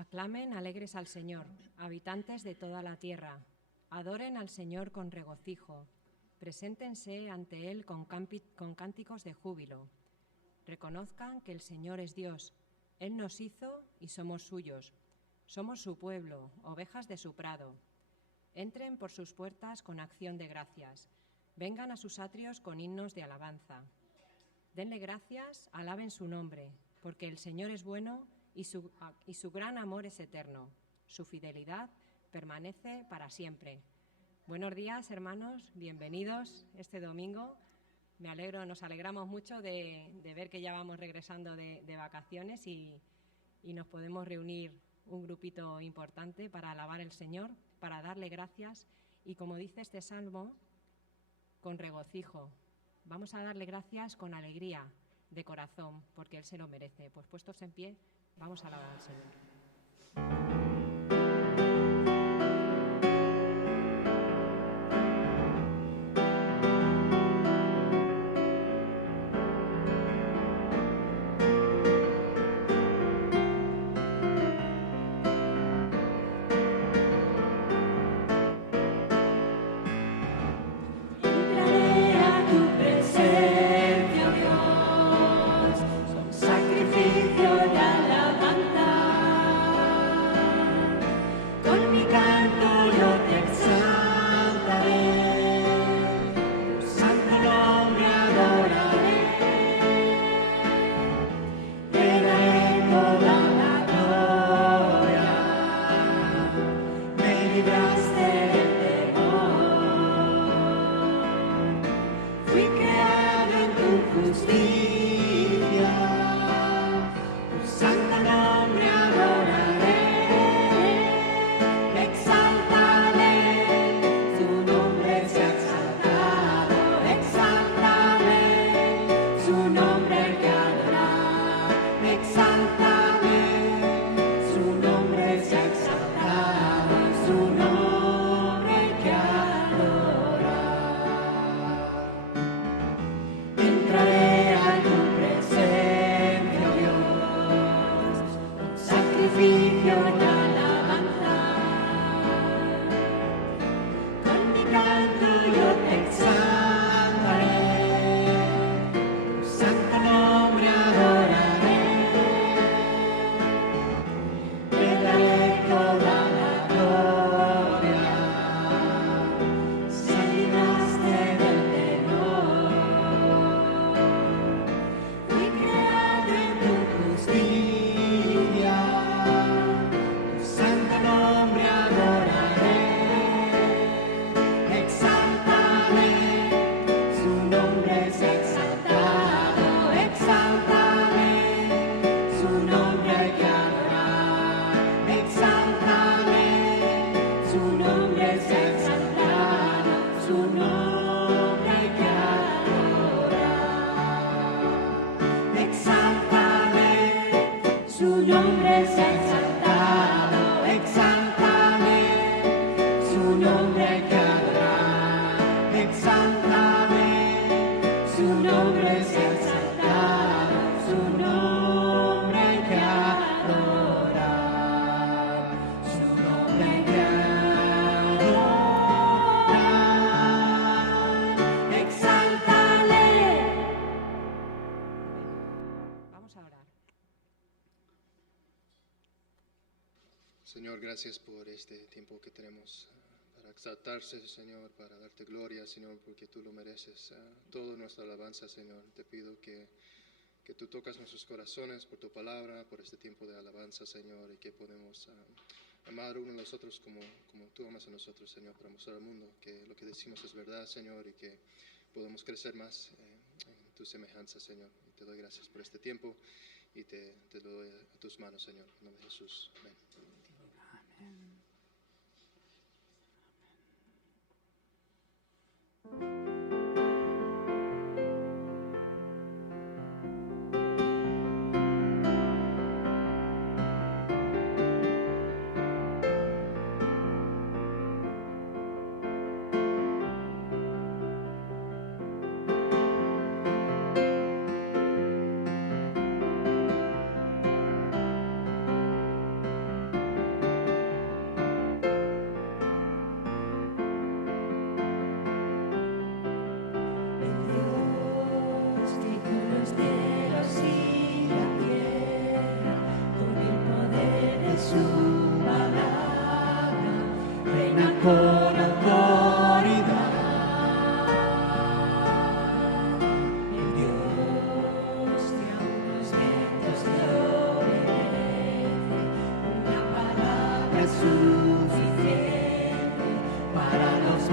Aclamen alegres al Señor, habitantes de toda la tierra. Adoren al Señor con regocijo. Preséntense ante Él con cánticos de júbilo. Reconozcan que el Señor es Dios. Él nos hizo y somos suyos. Somos su pueblo, ovejas de su prado. Entren por sus puertas con acción de gracias. Vengan a sus atrios con himnos de alabanza. Denle gracias, alaben su nombre, porque el Señor es bueno y su gran amor es eterno. Su fidelidad permanece para siempre. Buenos días, hermanos, bienvenidos este domingo. Nos alegramos mucho de ver que ya vamos regresando de vacaciones y nos podemos reunir un grupito importante para alabar al Señor, para darle gracias y, como dice este salmo, con regocijo. Vamos a darle gracias con alegría de corazón, porque Él se lo merece. Pues puestos en pie, vamos a alabar al Señor. Señor, gracias por este tiempo que tenemos para exaltarse, Señor, para darte gloria, Señor, porque tú lo mereces. Toda nuestra alabanza, Señor, te pido que tú tocas nuestros corazones por tu palabra, por este tiempo de alabanza, Señor, y que podemos amar uno a los otros como tú amas a nosotros, Señor, para mostrar al mundo que lo que decimos es verdad, Señor, y que podemos crecer más en tu semejanza, Señor. Y te doy gracias por este tiempo y te doy a tus manos, Señor, en nombre de Jesús. Amén.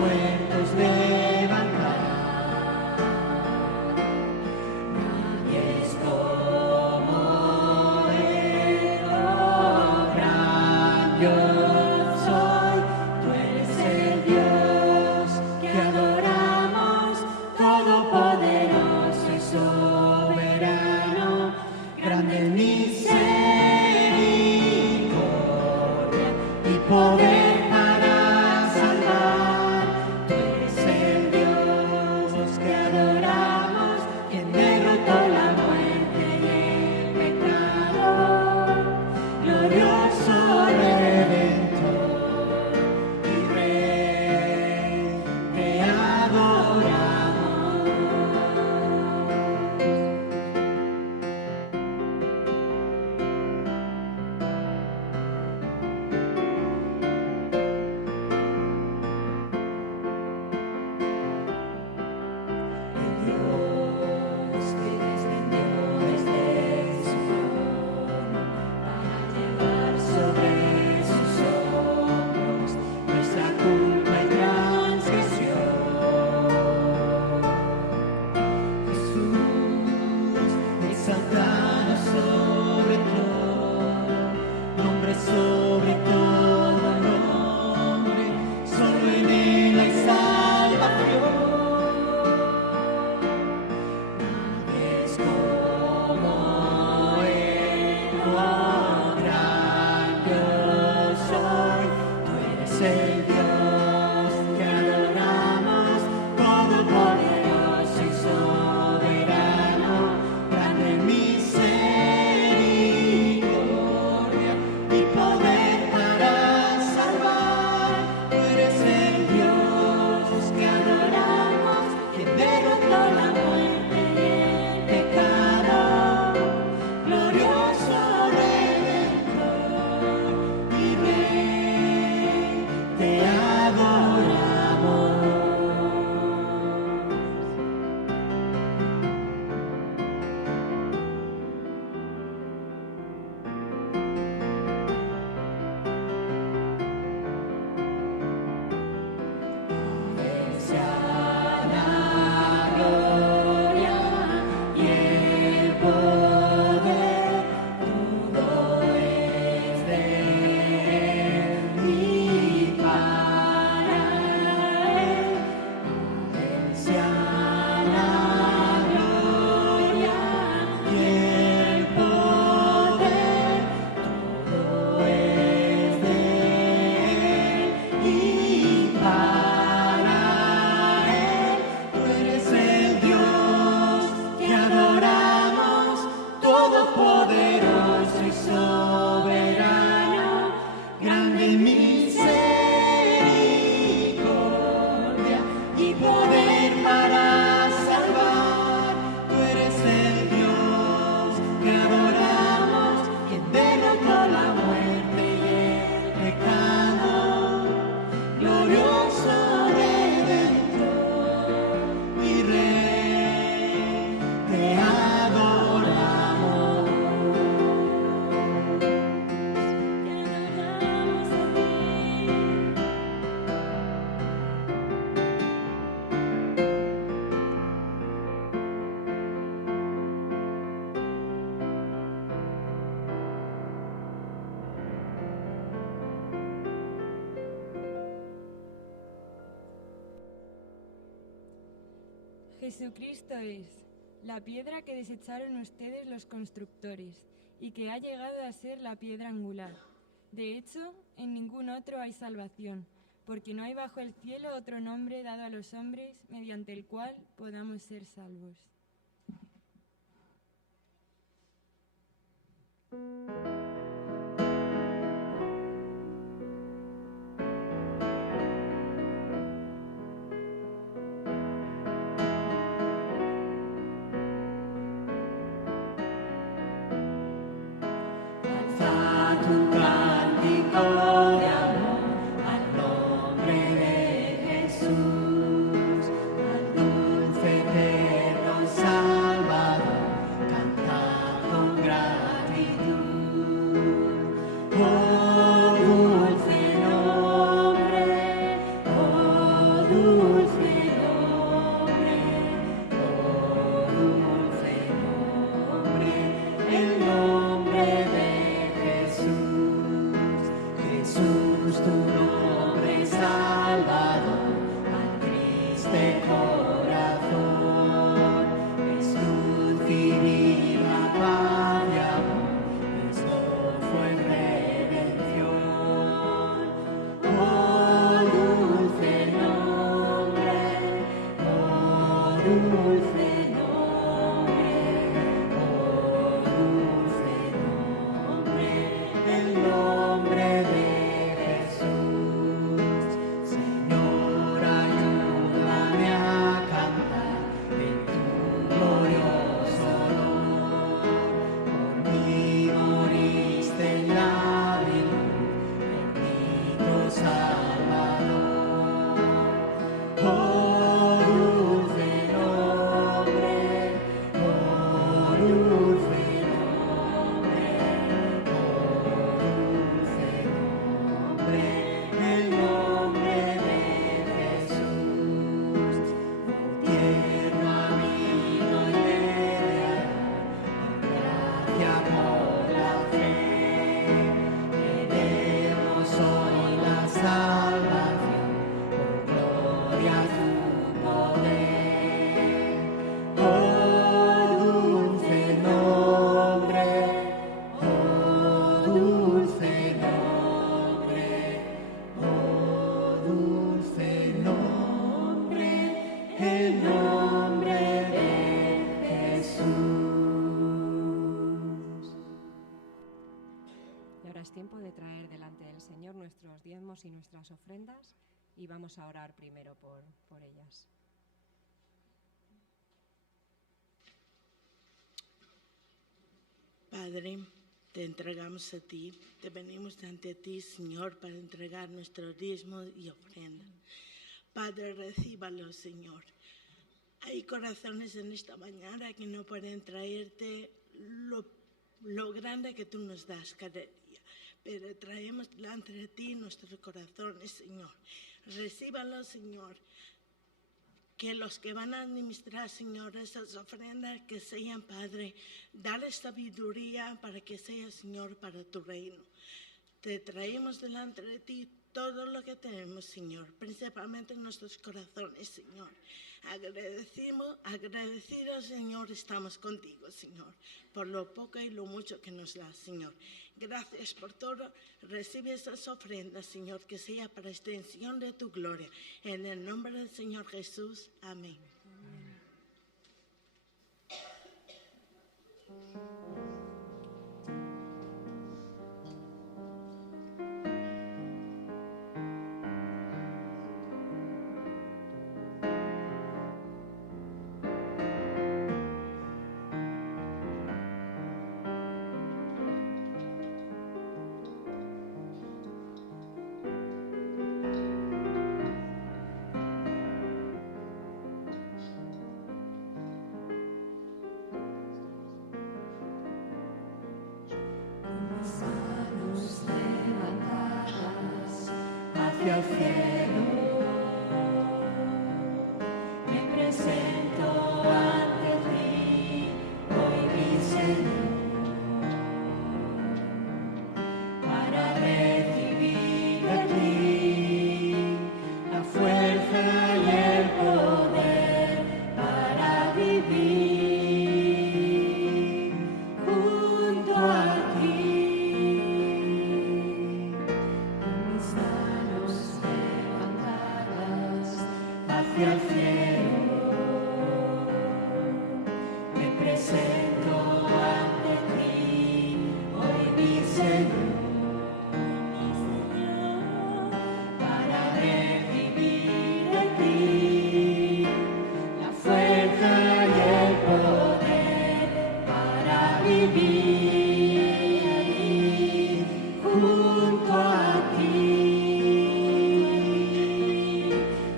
muertos levantar. Nadie es como Él, oh gran Dios soy. Tú eres el Dios que adoramos, todopoderoso y soberano, grande misericordia y poder para salvar. Tú eres el Dios que adoramos, quien derrotó la muerte y el pecado, glorioso Redentor y Rey, te adoramos. El Dios que descendió desde su trono para llevar sobre sus hombros nuestra culpa y transgresión. Jesús, exaltado sobre todo, nombre sobre todo nombre, solo en Él hay salvación. Nadie es como Él, oh gran Dios soy. Tú eres el Dios que adoramos, todopoderoso y soberano, grande misericordia y poder para salvar. Tú eres el Dios que adoramos, quien derrotó la muerte y el pecado, glorioso Redentor y Rey, te adoramos. Él sea la gloria y el poder, todo es de Él y para Él. Él sea la gloria y el poder, todo es de Él y para Él. Tú eres el Dios que adoramos, todopoderoso y soberano, grande misericordia y poder para salvar. Tú eres el Dios que adoramos, quien derrotó la muerte y el pecado, glorioso Redentor y Rey, te adoramos. Te adoramos a ti. Jesucristo es la piedra que desecharon ustedes los constructores y que ha llegado a ser la piedra angular. De hecho, en ningún otro hay salvación, porque no hay bajo el cielo otro nombre dado a los hombres mediante el cual podamos ser salvos. Alzad un cántico de amor al nombre de Jesús, al dulce eterno Salvador, cantad con gratitud. dulce nombre, el nombre de Jesús. Jesús, tu nombre salvador, al triste corazón, es luz divina, paz y amor, es gozo en redención. Oh dulce nombre, oh dulce nombre, oh dulce nombre, el nombre de Jesús. Señor, ayúdame a cantar en tu glorioso honor. Por mí moriste en la virtud, bendito Salvador. Oh dulce nombre, oh dulce nombre, oh dulce nombre, el nombre de Jesús. Oh tierno amigo y mediador, gracia por la fe, tenemos hoy la salvación, por gloria a tu poder. Oh dulce nombre, oh dulce nombre, oh dulce nombre, el nombre de Jesús. Y ahora es tiempo de traer delante del Señor nuestros diezmos y nuestras ofrendas y vamos a orar primero por ellas. Padre, te entregamos a ti, te venimos ante ti, Señor, para entregar nuestros diezmos y ofrendas. Padre, recíbalo, Señor. Hay corazones en esta mañana que no pueden traerte lo grande que tú nos das cada día, pero traemos delante de ti nuestros corazones, Señor. Recíbalo, Señor. Que los que van a administrar, Señor, esas ofrendas, que sean, Padre, dale sabiduría para que sea, Señor, para tu reino. Te traemos delante de ti todo lo que tenemos, Señor, principalmente en nuestros corazones, Señor. Agradecidos, Señor, estamos contigo, Señor, por lo poco y lo mucho que nos das, Señor. Gracias por todo. Recibe esas ofrendas, Señor, que sea para extensión de tu gloria. En el nombre del Señor Jesús. Amén. Manos levantadas hacia el cielo, me presento ante ti, hoy mi Señor, para recibir de ti la fuerza y el poder para vivir junto a ti. Hacia el cielo, me presento ante ti, hoy mi Señor, para recibir de ti la fuerza y el poder para vivir junto a ti.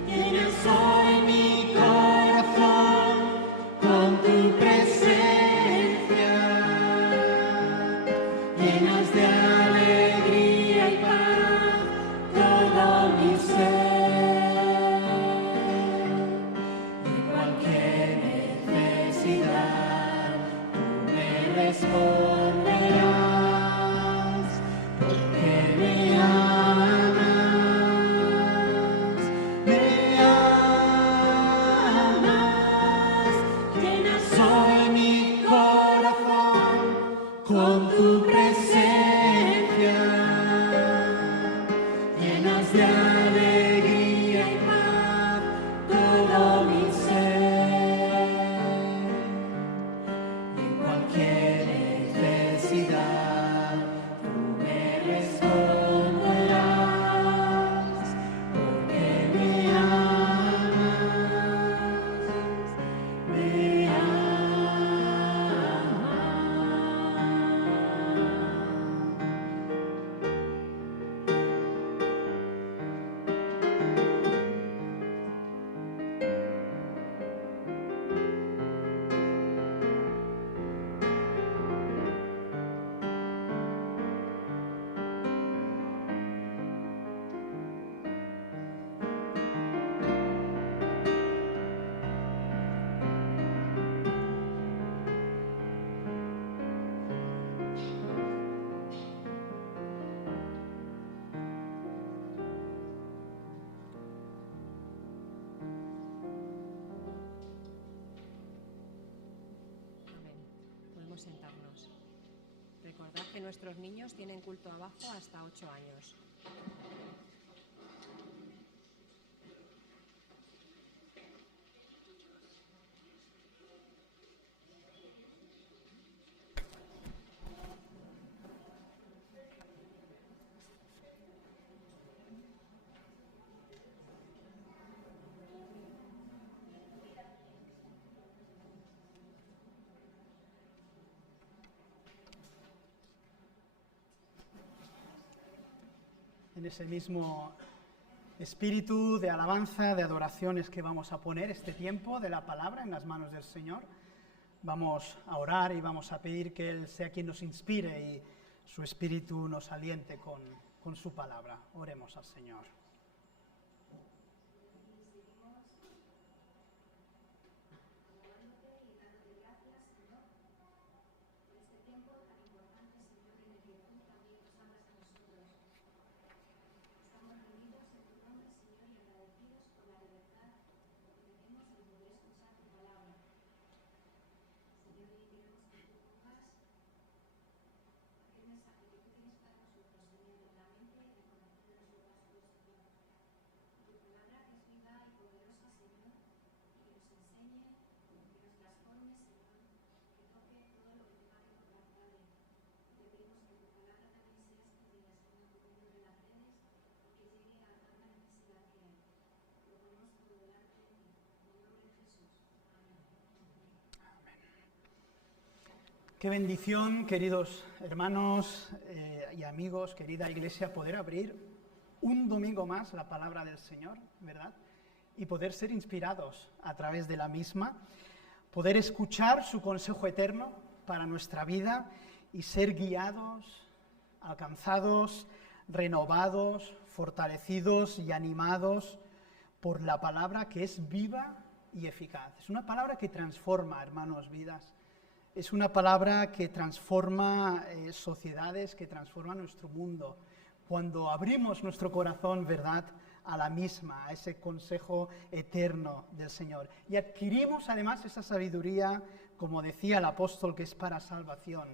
Llenas hoy mi Recordad que nuestros niños tienen culto abajo hasta 8 años. En ese mismo espíritu de alabanza, de adoraciones que vamos a poner este tiempo de la palabra en las manos del Señor, vamos a orar y vamos a pedir que Él sea quien nos inspire y su espíritu nos aliente con su palabra. Oremos al Señor. Qué bendición, queridos hermanos y amigos, querida Iglesia, poder abrir un domingo más la palabra del Señor, ¿verdad? Y poder ser inspirados a través de la misma, poder escuchar su consejo eterno para nuestra vida y ser guiados, alcanzados, renovados, fortalecidos y animados por la palabra que es viva y eficaz. Es una palabra que transforma, hermanos, vidas. Es una palabra que transforma sociedades, que transforma nuestro mundo. Cuando abrimos nuestro corazón, ¿verdad?, a la misma, a ese consejo eterno del Señor. Y adquirimos además esa sabiduría, como decía el apóstol, que es para salvación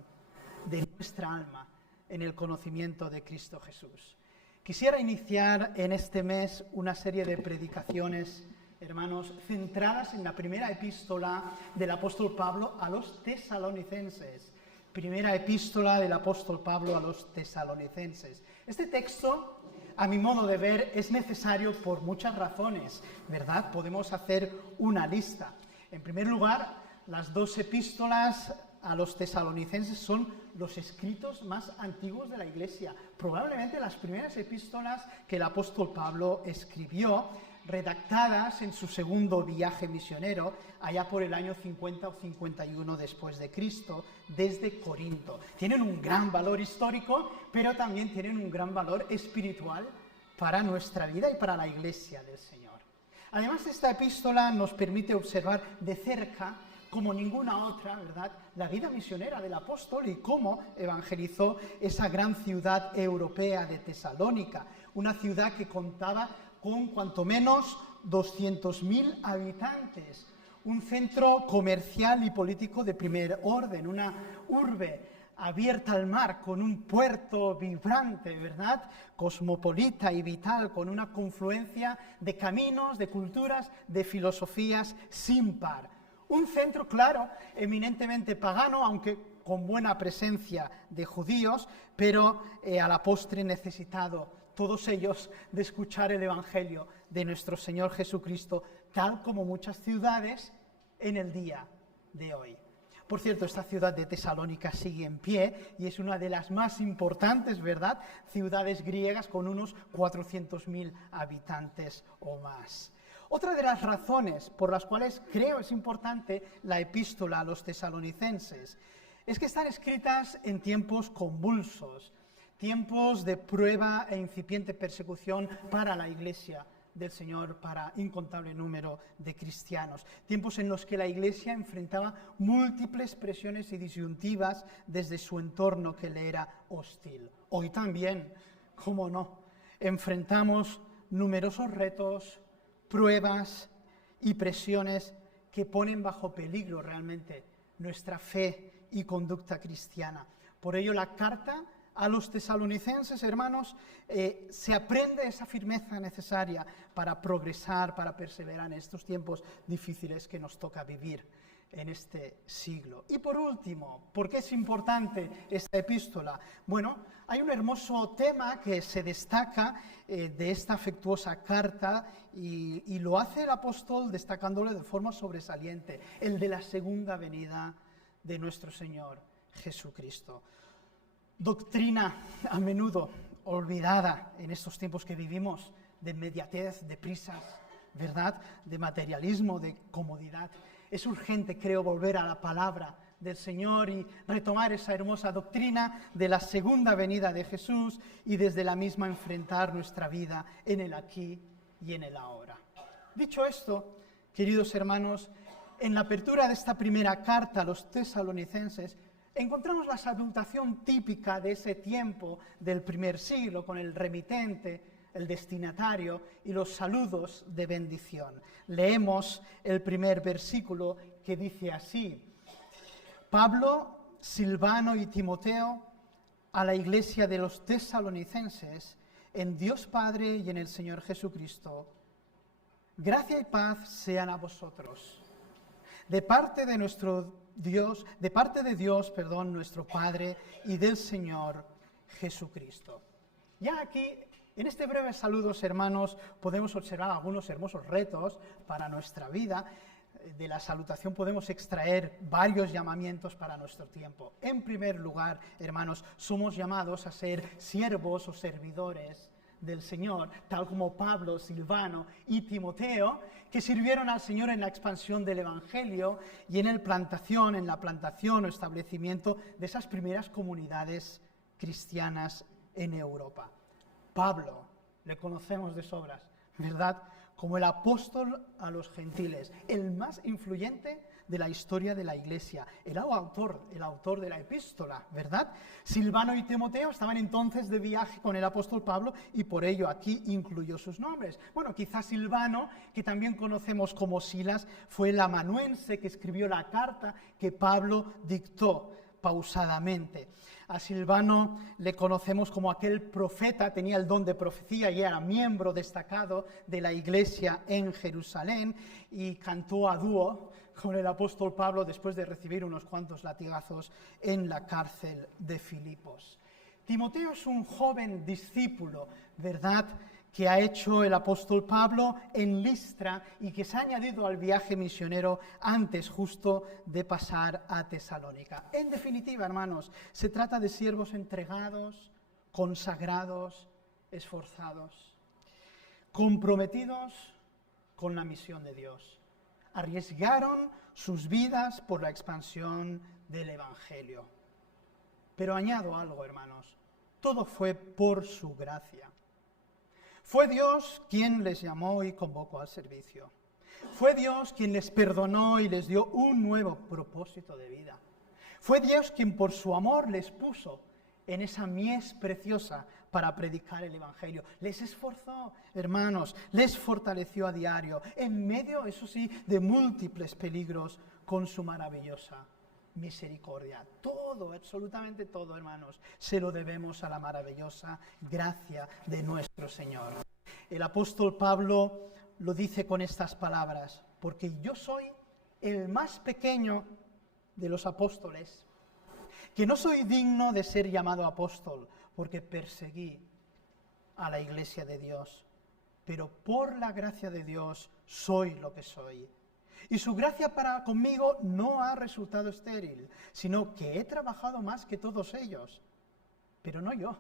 de nuestra alma en el conocimiento de Cristo Jesús. Quisiera iniciar en este mes una serie de predicaciones, hermanos, centradas en la primera epístola del apóstol Pablo a los tesalonicenses. Primera epístola del apóstol Pablo a los tesalonicenses. Este texto, a mi modo de ver, es necesario por muchas razones, ¿verdad? Podemos hacer una lista. En primer lugar, las dos epístolas a los tesalonicenses son los escritos más antiguos de la Iglesia. Probablemente las primeras epístolas que el apóstol Pablo escribió, redactadas en su segundo viaje misionero, allá por el año 50 o 51 después de Cristo, desde Corinto. Tienen un gran valor histórico, pero también tienen un gran valor espiritual para nuestra vida y para la Iglesia del Señor. Además, esta epístola nos permite observar de cerca, como ninguna otra, ¿verdad?, la vida misionera del apóstol y cómo evangelizó esa gran ciudad europea de Tesalónica, una ciudad que contaba con cuanto menos 200.000 habitantes, un centro comercial y político de primer orden, una urbe abierta al mar, con un puerto vibrante, ¿verdad?, cosmopolita y vital, con una confluencia de caminos, de culturas, de filosofías sin par. Un centro, claro, eminentemente pagano, aunque con buena presencia de judíos, pero a la postre necesitado, todos ellos, de escuchar el Evangelio de nuestro Señor Jesucristo, tal como muchas ciudades en el día de hoy. Por cierto, esta ciudad de Tesalónica sigue en pie y es una de las más importantes, ¿verdad?, ciudades griegas con unos 400.000 habitantes o más. Otra de las razones por las cuales creo es importante la epístola a los tesalonicenses es que están escritas en tiempos convulsos, tiempos de prueba e incipiente persecución para la Iglesia del Señor, para incontable número de cristianos. Tiempos en los que la Iglesia enfrentaba múltiples presiones y disyuntivas desde su entorno que le era hostil. Hoy también, cómo no, enfrentamos numerosos retos, pruebas y presiones que ponen bajo peligro realmente nuestra fe y conducta cristiana. Por ello la carta a los tesalonicenses, hermanos, se aprende esa firmeza necesaria para progresar, para perseverar en estos tiempos difíciles que nos toca vivir en este siglo. Y por último, ¿por qué es importante esta epístola? Bueno, hay un hermoso tema que se destaca de esta afectuosa carta y lo hace el apóstol destacándolo de forma sobresaliente, el de la segunda venida de nuestro Señor Jesucristo. Doctrina a menudo olvidada en estos tiempos que vivimos, de inmediatez, de prisas, ¿verdad? De materialismo, de comodidad. Es urgente, creo, volver a la palabra del Señor y retomar esa hermosa doctrina de la segunda venida de Jesús y desde la misma enfrentar nuestra vida en el aquí y en el ahora. Dicho esto, queridos hermanos, en la apertura de esta primera carta a los tesalonicenses encontramos la salutación típica de ese tiempo del primer siglo, con el remitente, el destinatario y los saludos de bendición. Leemos el primer versículo que dice así: Pablo, Silvano y Timoteo, a la iglesia de los tesalonicenses, en Dios Padre y en el Señor Jesucristo, gracia y paz sean a vosotros. De parte de Dios, nuestro Padre, y del Señor Jesucristo. Ya aquí, en este breve saludos, hermanos, podemos observar algunos hermosos retos para nuestra vida. De la salutación podemos extraer varios llamamientos para nuestro tiempo. En primer lugar, hermanos, somos llamados a ser siervos o servidores del Señor, tal como Pablo, Silvano y Timoteo, que sirvieron al Señor en la expansión del Evangelio y en la plantación o establecimiento de esas primeras comunidades cristianas en Europa. Pablo, le conocemos de sobras, ¿verdad?, como el apóstol a los gentiles, el más influyente de la historia de la Iglesia, el autor de la epístola, ¿verdad? Silvano y Timoteo estaban entonces de viaje con el apóstol Pablo y por ello aquí incluyó sus nombres. Bueno, quizás Silvano, que también conocemos como Silas, fue el amanuense que escribió la carta que Pablo dictó pausadamente. A Silvano le conocemos como aquel profeta, tenía el don de profecía y era miembro destacado de la iglesia en Jerusalén y cantó a dúo con el apóstol Pablo después de recibir unos cuantos latigazos en la cárcel de Filipos. Timoteo es un joven discípulo, ¿verdad?, que ha hecho el apóstol Pablo en Listra y que se ha añadido al viaje misionero antes justo de pasar a Tesalónica. En definitiva, hermanos, se trata de siervos entregados, consagrados, esforzados, comprometidos con la misión de Dios. Arriesgaron sus vidas por la expansión del Evangelio. Pero añado algo, hermanos, todo fue por su gracia. Fue Dios quien les llamó y convocó al servicio. Fue Dios quien les perdonó y les dio un nuevo propósito de vida. Fue Dios quien por su amor les puso en esa mies preciosa para predicar el Evangelio. Les esforzó, hermanos, les fortaleció a diario, en medio, eso sí, de múltiples peligros con su maravillosa misericordia. Todo, absolutamente todo, hermanos, se lo debemos a la maravillosa gracia de nuestro Señor. El apóstol Pablo lo dice con estas palabras: porque yo soy el más pequeño de los apóstoles, que no soy digno de ser llamado apóstol, porque perseguí a la iglesia de Dios, pero por la gracia de Dios soy lo que soy. Y su gracia para conmigo no ha resultado estéril, sino que he trabajado más que todos ellos. Pero no yo,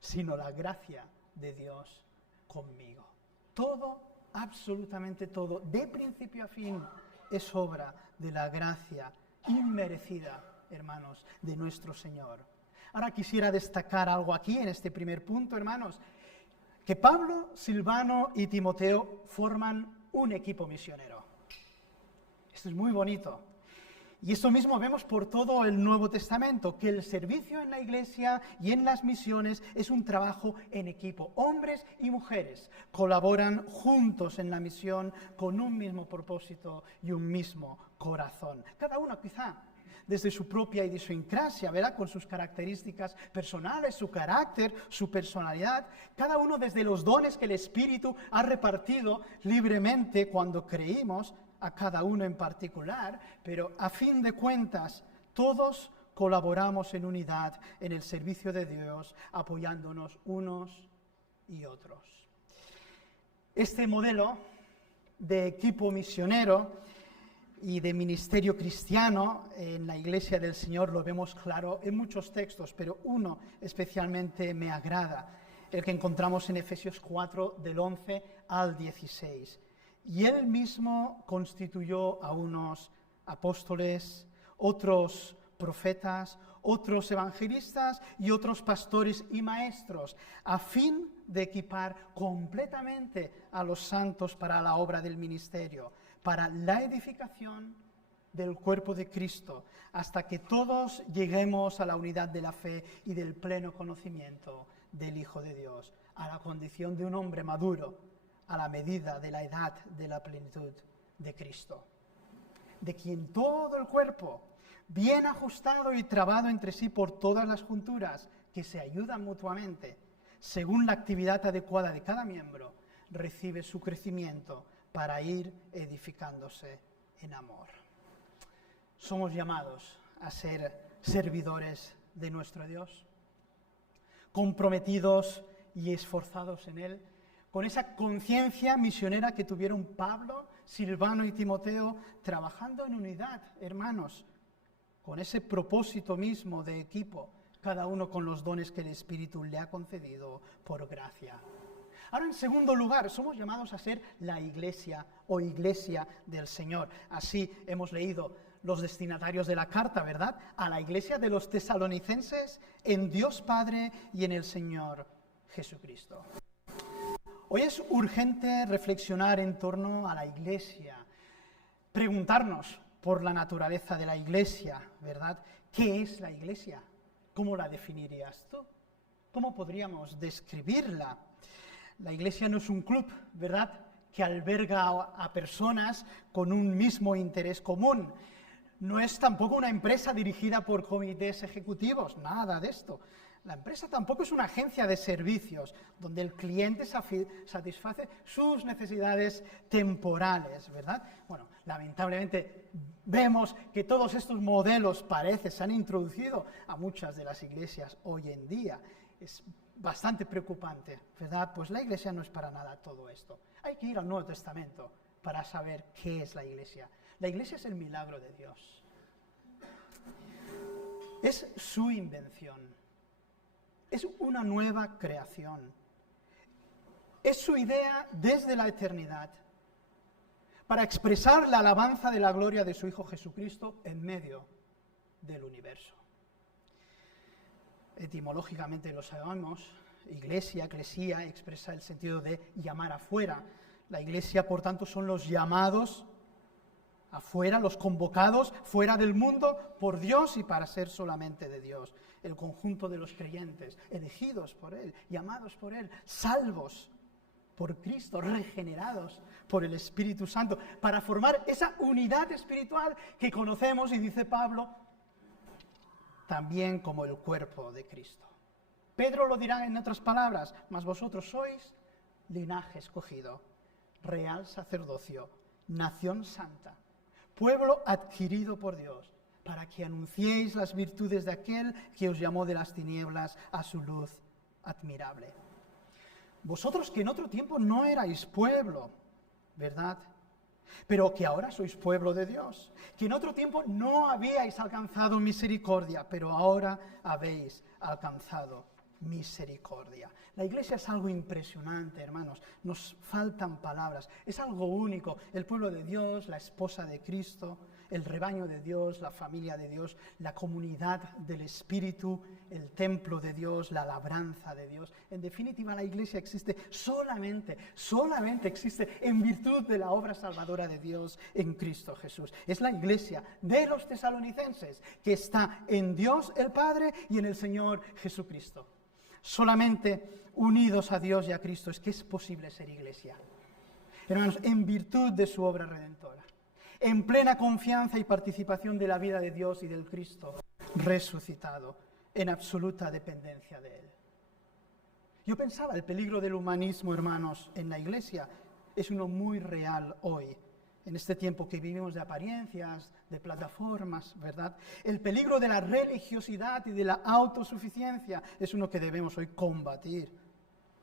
sino la gracia de Dios conmigo. Todo, absolutamente todo, de principio a fin, es obra de la gracia inmerecida, hermanos, de nuestro Señor. Ahora quisiera destacar algo aquí en este primer punto, hermanos, que Pablo, Silvano y Timoteo forman un equipo misionero. Esto es muy bonito. Y esto mismo vemos por todo el Nuevo Testamento, que el servicio en la iglesia y en las misiones es un trabajo en equipo. Hombres y mujeres colaboran juntos en la misión con un mismo propósito y un mismo corazón. Cada uno quizá desde su propia idiosincrasia, ¿verdad? Con sus características personales, su carácter, su personalidad, cada uno desde los dones que el Espíritu ha repartido libremente cuando creímos, a cada uno en particular, pero a fin de cuentas, todos colaboramos en unidad en el servicio de Dios, apoyándonos unos y otros. Este modelo de equipo misionero y de ministerio cristiano en la Iglesia del Señor lo vemos claro en muchos textos, pero uno especialmente me agrada, el que encontramos en Efesios 4, del 11 al 16. Y Él mismo constituyó a unos apóstoles, otros profetas, otros evangelistas y otros pastores y maestros, a fin de equipar completamente a los santos para la obra del ministerio, para la edificación del cuerpo de Cristo, hasta que todos lleguemos a la unidad de la fe y del pleno conocimiento del Hijo de Dios, a la condición de un hombre maduro, a la medida de la edad de la plenitud de Cristo, de quien todo el cuerpo, bien ajustado y trabado entre sí por todas las junturas que se ayudan mutuamente, según la actividad adecuada de cada miembro, recibe su crecimiento para ir edificándose en amor. Somos llamados a ser servidores de nuestro Dios, comprometidos y esforzados en Él, con esa conciencia misionera que tuvieron Pablo, Silvano y Timoteo, trabajando en unidad, hermanos, con ese propósito mismo de equipo, cada uno con los dones que el Espíritu le ha concedido por gracia. Ahora, en segundo lugar, somos llamados a ser la Iglesia o Iglesia del Señor. Así hemos leído los destinatarios de la carta, ¿verdad? A la Iglesia de los tesalonicenses, en Dios Padre y en el Señor Jesucristo. Hoy es urgente reflexionar en torno a la Iglesia, preguntarnos por la naturaleza de la Iglesia, ¿verdad? ¿Qué es la Iglesia? ¿Cómo la definirías tú? ¿Cómo podríamos describirla? La Iglesia no es un club, ¿verdad?, que alberga a personas con un mismo interés común. No es tampoco una empresa dirigida por comités ejecutivos, nada de esto. La empresa tampoco es una agencia de servicios donde el cliente satisface sus necesidades temporales, ¿verdad? Bueno, lamentablemente vemos que todos estos modelos se han introducido a muchas de las iglesias hoy en día. Es bastante preocupante, ¿verdad? Pues la Iglesia no es para nada todo esto. Hay que ir al Nuevo Testamento para saber qué es la Iglesia. La Iglesia es el milagro de Dios. Es su invención. Es una nueva creación. Es su idea desde la eternidad para expresar la alabanza de la gloria de su Hijo Jesucristo en medio del universo. Etimológicamente lo sabemos, iglesia, eclesía, expresa el sentido de llamar afuera. La iglesia, por tanto, son los llamados afuera, los convocados fuera del mundo por Dios y para ser solamente de Dios. El conjunto de los creyentes, elegidos por Él, llamados por Él, salvos por Cristo, regenerados por el Espíritu Santo, para formar esa unidad espiritual que conocemos, y dice Pablo, también como el cuerpo de Cristo. Pedro lo dirá en otras palabras, mas vosotros sois linaje escogido, real sacerdocio, nación santa, pueblo adquirido por Dios, para que anunciéis las virtudes de aquel que os llamó de las tinieblas a su luz admirable. Vosotros que en otro tiempo no erais pueblo, ¿verdad?, pero que ahora sois pueblo de Dios, que en otro tiempo no habíais alcanzado misericordia, pero ahora habéis alcanzado misericordia. La iglesia es algo impresionante, hermanos, nos faltan palabras, es algo único, el pueblo de Dios, la esposa de Cristo, el rebaño de Dios, la familia de Dios, la comunidad del Espíritu, el templo de Dios, la labranza de Dios. En definitiva, la iglesia existe solamente existe en virtud de la obra salvadora de Dios en Cristo Jesús. Es la iglesia de los tesalonicenses que está en Dios el Padre y en el Señor Jesucristo. Solamente unidos a Dios y a Cristo es que es posible ser iglesia. Hermanos, en virtud de su obra redentora. en plena confianza y participación de la vida de Dios y del Cristo resucitado, en absoluta dependencia de Él. Yo pensaba, el peligro del humanismo, hermanos, en la Iglesia es uno muy real hoy, en este tiempo que vivimos de apariencias, de plataformas, ¿verdad? El peligro de la religiosidad y de la autosuficiencia es uno que debemos hoy combatir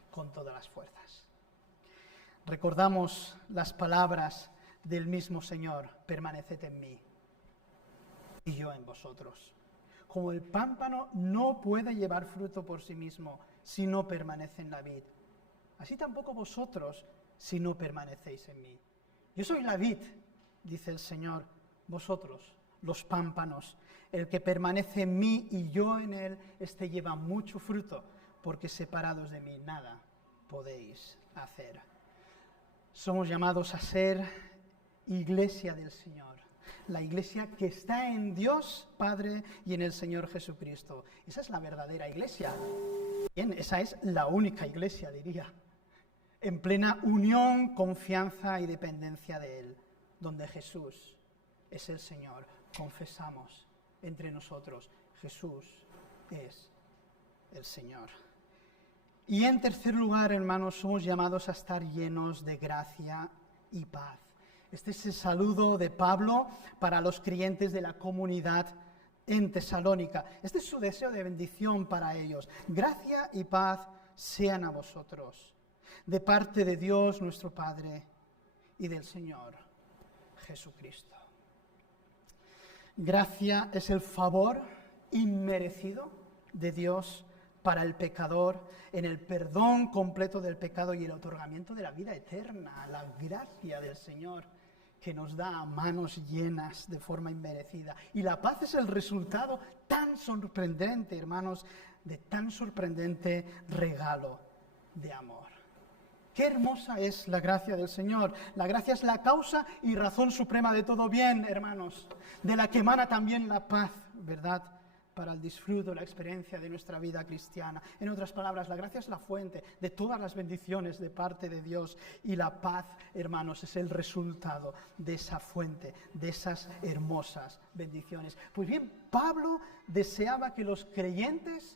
con todas las fuerzas. Recordamos las palabras del mismo Señor: permaneced en mí y yo en vosotros. Como el pámpano no puede llevar fruto por sí mismo si no permanece en la vid, así tampoco vosotros si no permanecéis en mí. Yo soy la vid, dice el Señor, vosotros los pámpanos. El que permanece en mí y yo en él, este lleva mucho fruto, porque separados de mí nada podéis hacer. Somos llamados a ser iglesia del Señor, la iglesia que está en Dios Padre y en el Señor Jesucristo. Esa es la verdadera iglesia. Bien, esa es la única iglesia, diría. En plena unión, confianza y dependencia de Él, donde Jesús es el Señor. Confesamos entre nosotros: Jesús es el Señor. Y en tercer lugar, hermanos, somos llamados a estar llenos de gracia y paz. Este es el saludo de Pablo para los creyentes de la comunidad en Tesalónica. Este es su deseo de bendición para ellos. Gracia y paz sean a vosotros, de parte de Dios nuestro Padre y del Señor Jesucristo. Gracia es el favor inmerecido de Dios para el pecador, en el perdón completo del pecado y el otorgamiento de la vida eterna. La gracia del Señor que nos da a manos llenas de forma inmerecida. Y la paz es el resultado tan sorprendente, hermanos, de tan sorprendente regalo de amor. Qué hermosa es la gracia del Señor. La gracia es la causa y razón suprema de todo bien, hermanos, de la que emana también la paz, ¿verdad?, para el disfrute, la experiencia de nuestra vida cristiana. En otras palabras, la gracia es la fuente de todas las bendiciones de parte de Dios, y la paz, hermanos, es el resultado de esa fuente, de esas hermosas bendiciones. Pues bien, Pablo deseaba que los creyentes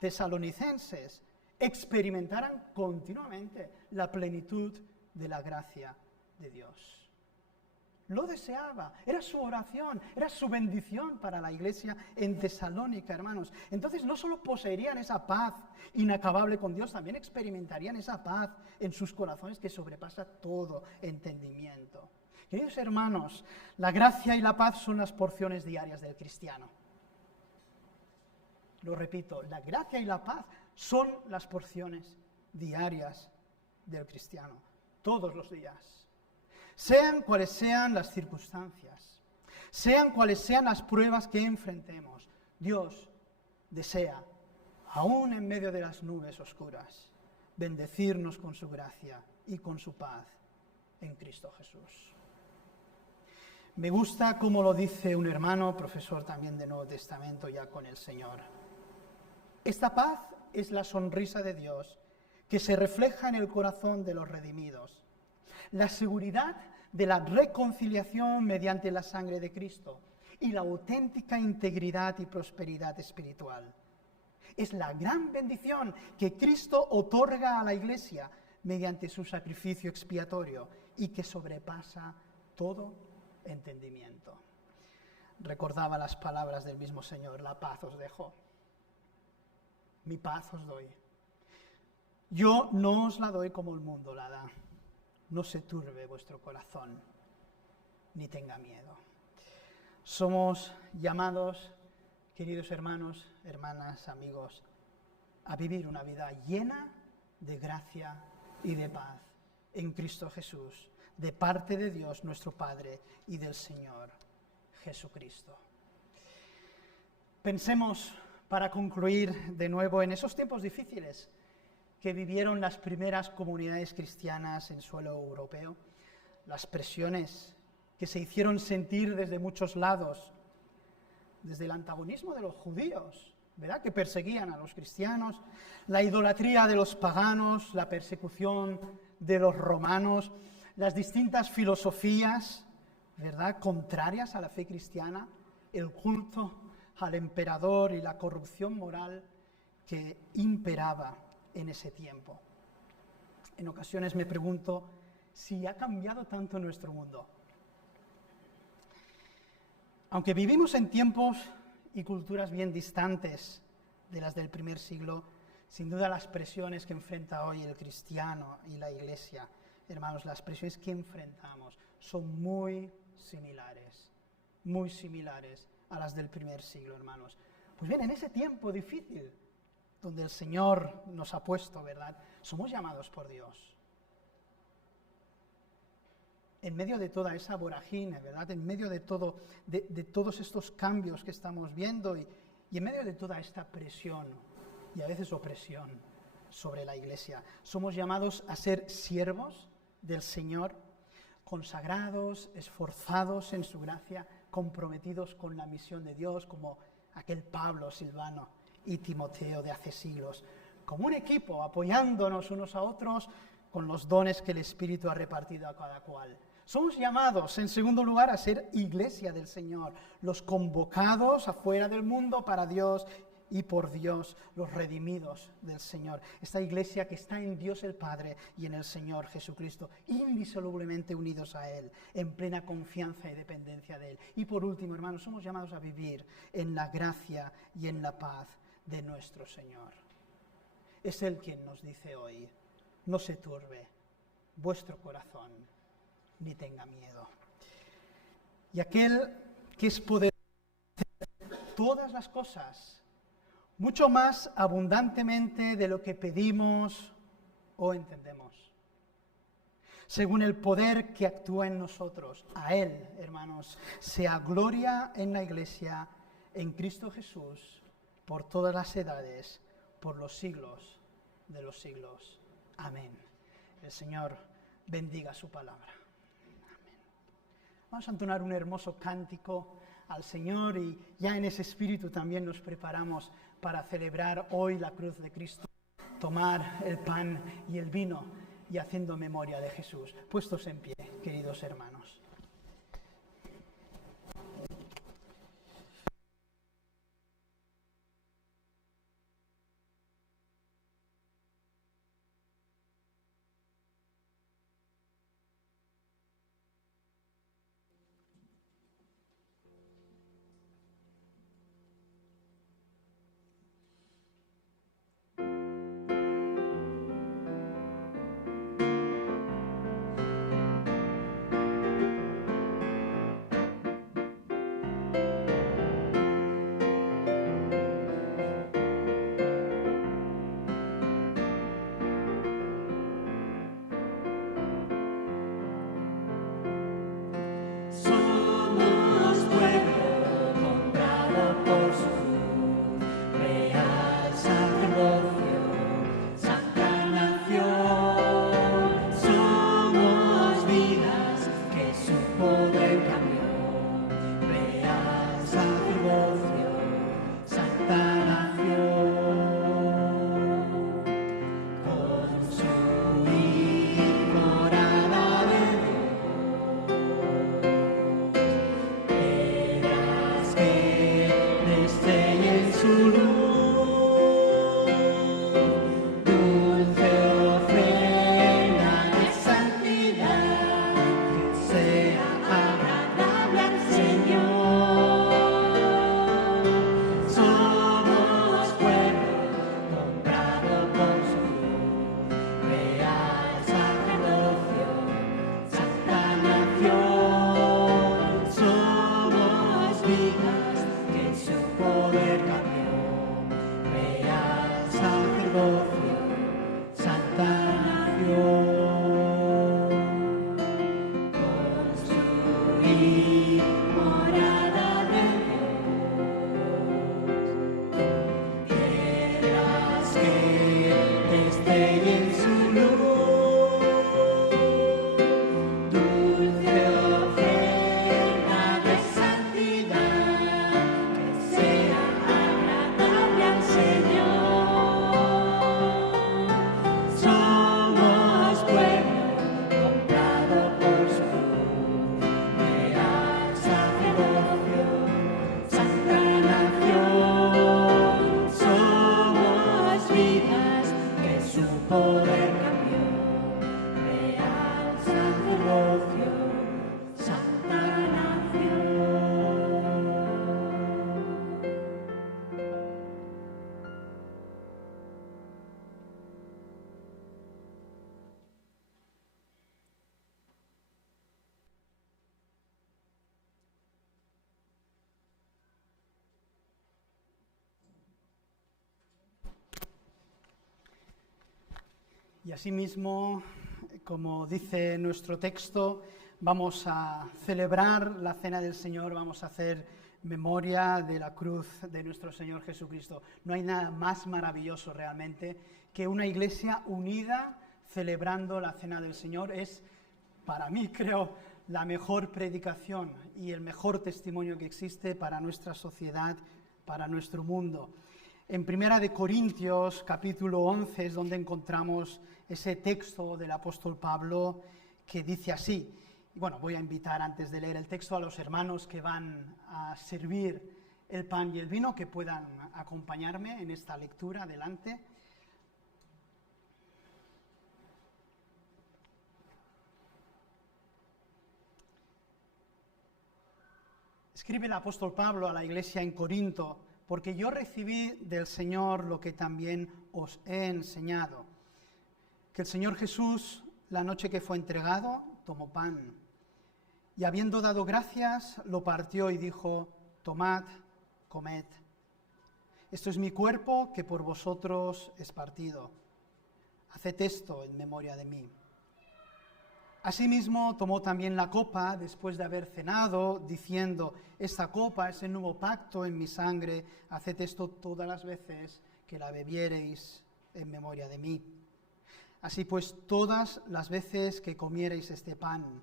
tesalonicenses experimentaran continuamente la plenitud de la gracia de Dios. Lo deseaba, era su oración, era su bendición para la iglesia en Tesalónica, hermanos. Entonces no solo poseerían esa paz inacabable con Dios, también experimentarían esa paz en sus corazones que sobrepasa todo entendimiento. Queridos hermanos, la gracia y la paz son las porciones diarias del cristiano. Lo repito, la gracia y la paz son las porciones diarias del cristiano, todos los días. Sean cuales sean las circunstancias, sean cuales sean las pruebas que enfrentemos, Dios desea, aún en medio de las nubes oscuras, bendecirnos con su gracia y con su paz en Cristo Jesús. Me gusta cómo lo dice un hermano, profesor también de Nuevo Testamento, ya con el Señor. Esta paz es la sonrisa de Dios que se refleja en el corazón de los redimidos. La seguridad de la reconciliación mediante la sangre de Cristo y la auténtica integridad y prosperidad espiritual. Es la gran bendición que Cristo otorga a la Iglesia mediante su sacrificio expiatorio y que sobrepasa todo entendimiento. Recordaba las palabras del mismo Señor: la paz os dejo, mi paz os doy. Yo no os la doy como el mundo la da. No se turbe vuestro corazón, ni tenga miedo. Somos llamados, queridos hermanos, hermanas, amigos, a vivir una vida llena de gracia y de paz en Cristo Jesús, de parte de Dios nuestro Padre y del Señor Jesucristo. Pensemos, para concluir de nuevo, en esos tiempos difíciles que vivieron las primeras comunidades cristianas en suelo europeo, las presiones que se hicieron sentir desde muchos lados, desde el antagonismo de los judíos, ¿verdad?, que perseguían a los cristianos, la idolatría de los paganos, la persecución de los romanos, las distintas filosofías ¿verdad?, contrarias a la fe cristiana, el culto al emperador y la corrupción moral que imperaba en ese tiempo. En ocasiones me pregunto si ha cambiado tanto nuestro mundo. Aunque vivimos en tiempos y culturas bien distantes de las del primer siglo, sin duda las presiones que enfrenta hoy el cristiano y la Iglesia, hermanos, las presiones que enfrentamos son muy similares a las del primer siglo, hermanos. Pues bien, en ese tiempo difícil donde el Señor nos ha puesto, ¿verdad?, somos llamados por Dios. En medio de toda esa vorágine, ¿verdad?, en medio de todos estos cambios que estamos viendo y en medio de toda esta presión y a veces opresión sobre la Iglesia, somos llamados a ser siervos del Señor, consagrados, esforzados en su gracia, comprometidos con la misión de Dios, como aquel Pablo, Silvano y Timoteo de hace siglos, como un equipo apoyándonos unos a otros con los dones que el Espíritu ha repartido a cada cual. Somos llamados, en segundo lugar, a ser iglesia del Señor, los convocados afuera del mundo para Dios y por Dios, los redimidos del Señor. Esta iglesia que está en Dios el Padre y en el Señor Jesucristo, indisolublemente unidos a Él, en plena confianza y dependencia de Él. Y por último, hermanos, somos llamados a vivir en la gracia y en la paz de nuestro Señor. Es Él quien nos dice hoy: no se turbe vuestro corazón, ni tenga miedo. Y aquel que es poderoso de hacer todas las cosas, mucho más abundantemente de lo que pedimos o entendemos, según el poder que actúa en nosotros. A Él, hermanos, sea gloria en la Iglesia, en Cristo Jesús, por todas las edades, por los siglos de los siglos. Amén. El Señor bendiga su palabra. Amén. Vamos a entonar un hermoso cántico al Señor y ya en ese espíritu también nos preparamos para celebrar hoy la cruz de Cristo, tomar el pan y el vino y haciendo memoria de Jesús. Puestos en pie, queridos hermanos. Somos pueblo comprado por su real Y asimismo, como dice nuestro texto, vamos a celebrar la Cena del Señor, vamos a hacer memoria de la cruz de nuestro Señor Jesucristo. No hay nada más maravilloso realmente que una iglesia unida celebrando la Cena del Señor. Es, para mí, creo, la mejor predicación y el mejor testimonio que existe para nuestra sociedad, para nuestro mundo. En 1 Corintios, capítulo 11, es donde encontramos ese texto del apóstol Pablo que dice así. Bueno, voy a invitar antes de leer el texto a los hermanos que van a servir el pan y el vino, que puedan acompañarme en esta lectura adelante. Escribe el apóstol Pablo a la iglesia en Corinto: porque yo recibí del Señor lo que también os he enseñado, que el Señor Jesús, la noche que fue entregado, tomó pan, y habiendo dado gracias, lo partió y dijo: tomad, comed. Esto es mi cuerpo que por vosotros es partido. Haced esto en memoria de mí. Asimismo, tomó también la copa después de haber cenado, diciendo: esta copa es el nuevo pacto en mi sangre, haced esto todas las veces que la bebiereis en memoria de mí. Así pues, todas las veces que comiereis este pan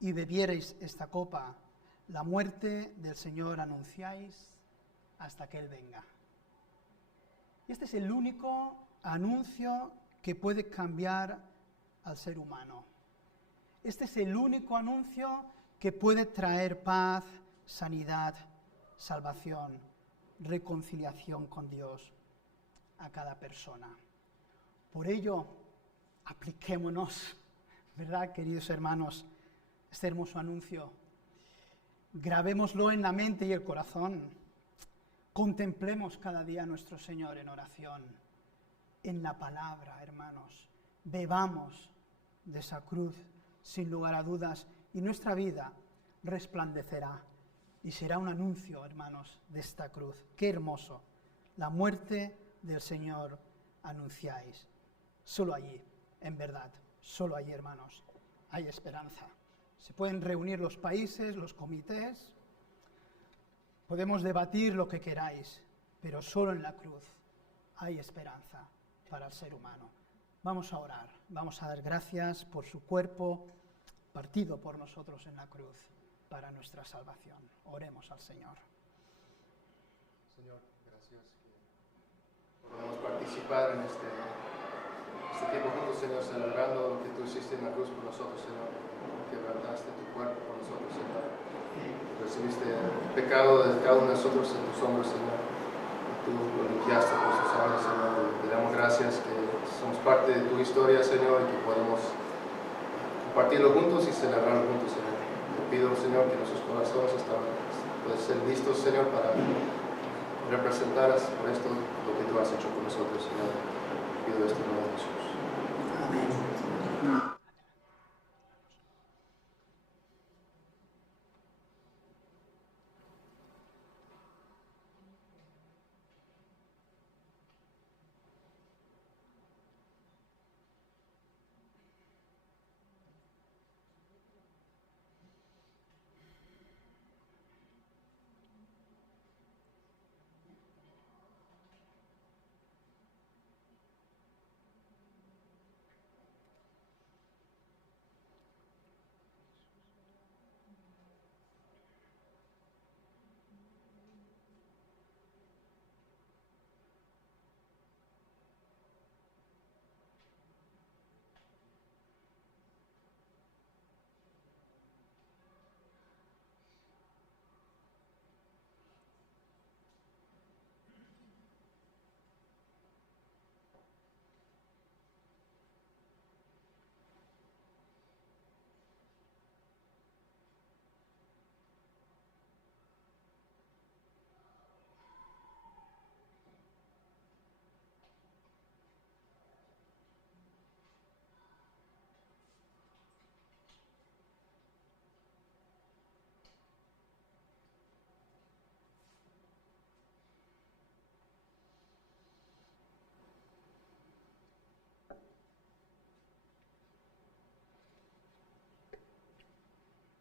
y bebiereis esta copa, la muerte del Señor anunciáis hasta que Él venga. Y este es el único anuncio que puede cambiar al ser humano. Este es el único anuncio que puede traer paz, sanidad, salvación, reconciliación con Dios a cada persona. Por ello, apliquémonos, ¿verdad, queridos hermanos? Este hermoso anuncio. Grabémoslo en la mente y el corazón. Contemplemos cada día a nuestro Señor en oración, en la palabra, hermanos. Bebamos de esa cruz, sin lugar a dudas, y nuestra vida resplandecerá y será un anuncio, hermanos, de esta cruz. ¡Qué hermoso! La muerte del Señor anunciáis. Solo allí, en verdad, solo allí, hermanos, hay esperanza. Se pueden reunir los países, los comités, podemos debatir lo que queráis, pero solo en la cruz hay esperanza para el ser humano. Vamos a orar, vamos a dar gracias por su cuerpo partido por nosotros en la cruz para nuestra salvación. Oremos al Señor. Señor, gracias que podemos participar en este tiempo juntos, Señor, celebrando lo que tú hiciste en la cruz por nosotros, Señor. Quebrantaste tu cuerpo por nosotros, Señor. Recibiste el pecado de cada uno de nosotros en tus hombros, Señor. Tú lo limpiaste por su sangre, Señor. Te damos gracias que somos parte de tu historia, Señor, y que podemos compartirlo juntos y celebrarlo juntos, Señor. Te pido, Señor, que nuestros corazones puedan ser listos, Señor, para representar por esto lo que tú has hecho con nosotros, Señor. Te pido esto en el nombre de Jesús. Amén.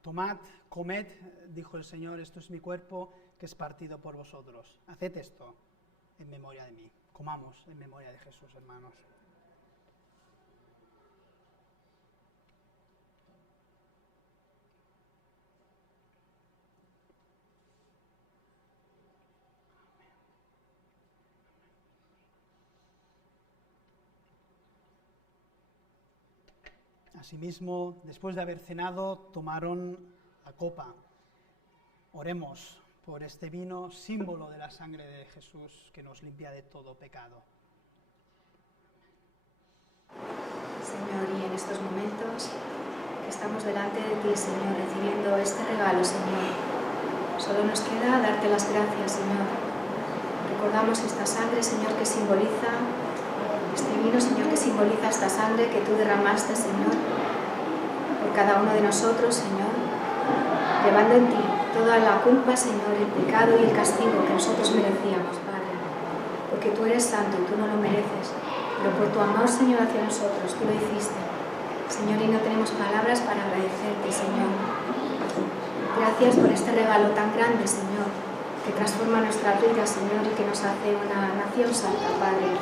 Tomad, comed, dijo el Señor, esto es mi cuerpo que es partido por vosotros. Haced esto en memoria de mí. Comamos en memoria de Jesús, hermanos. Asimismo, después de haber cenado, tomaron la copa. Oremos por este vino, símbolo de la sangre de Jesús, que nos limpia de todo pecado. Señor, y en estos momentos que estamos delante de ti, Señor, recibiendo este regalo, Señor, solo nos queda darte las gracias, Señor. Recordamos esta sangre, Señor, que simboliza, este vino, Señor, que simboliza esta sangre que tú derramaste, Señor, por cada uno de nosotros, Señor, llevando en ti toda la culpa, Señor, el pecado y el castigo que nosotros merecíamos, Padre, porque tú eres santo y tú no lo mereces, pero por tu amor, Señor, hacia nosotros, tú lo hiciste, Señor, y no tenemos palabras para agradecerte, Señor. Gracias por este regalo tan grande, Señor, que transforma nuestras vidas, Señor, y que nos hace una nación santa, Padre.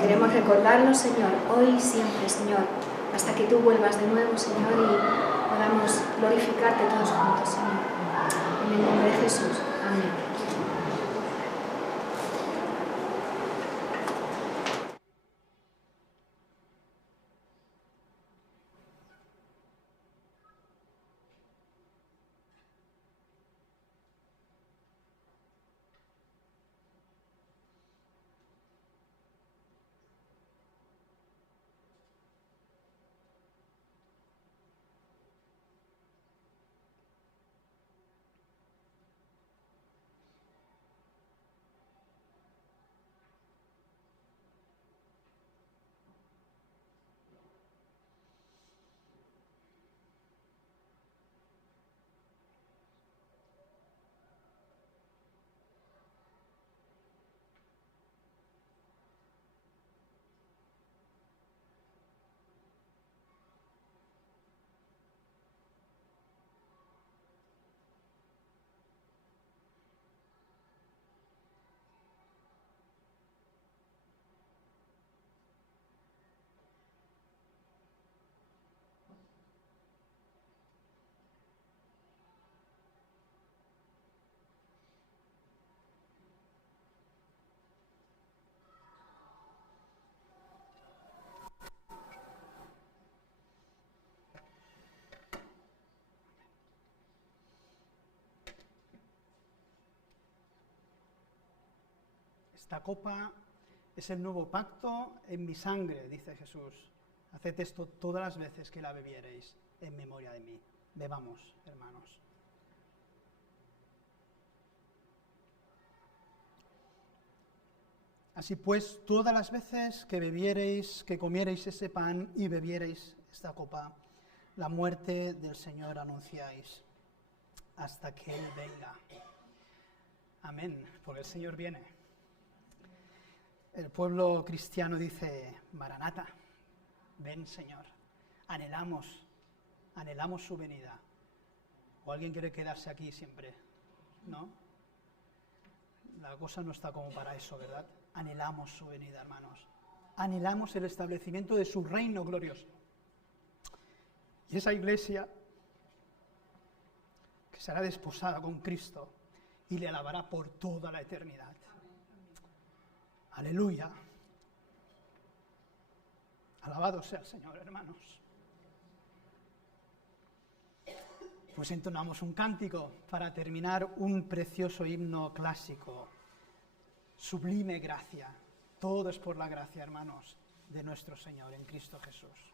Queremos recordarlo, Señor, hoy y siempre, Señor, hasta que tú vuelvas de nuevo, Señor, y podamos glorificarte todos juntos, Señor. En el nombre de Jesús. Amén. Esta copa es el nuevo pacto en mi sangre, dice Jesús. Haced esto todas las veces que la bebiereis en memoria de mí. Bebamos, hermanos. Así pues, todas las veces que bebiereis, que comiereis ese pan y bebiereis esta copa, la muerte del Señor anunciáis hasta que Él venga. Amén, porque el Señor viene. El pueblo cristiano dice, Maranata, ven Señor, anhelamos su venida. ¿O alguien quiere quedarse aquí siempre? ¿No? La cosa no está como para eso, ¿verdad? Anhelamos su venida, hermanos. Anhelamos el establecimiento de su reino glorioso. Y esa iglesia que será desposada con Cristo y le alabará por toda la eternidad. Aleluya. Alabado sea el Señor, hermanos. Pues entonamos un cántico para terminar un precioso himno clásico. Sublime gracia. Todo es por la gracia, hermanos, de nuestro Señor en Cristo Jesús.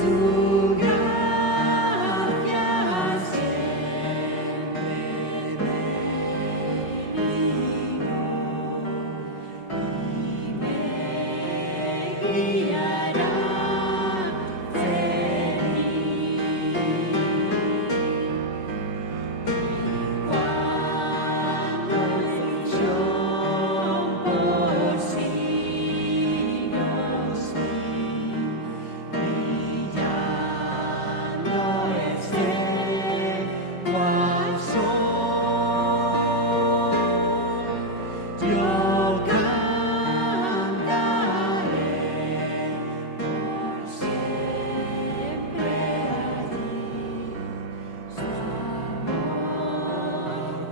su gracia siempre benigno y me guiará feliz. Cuando aflicción por siglos brillando esté cual sol, yo cantaré por siempre a ti, su amor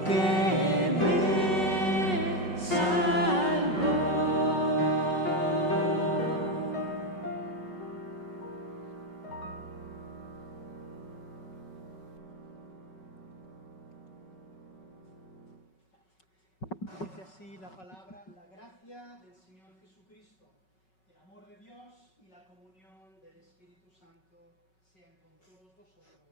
que me salvó. Dice así la palabra: la gracia del Señor Jesucristo, el amor de Dios y la comunión del Espíritu Santo sean con todos vosotros.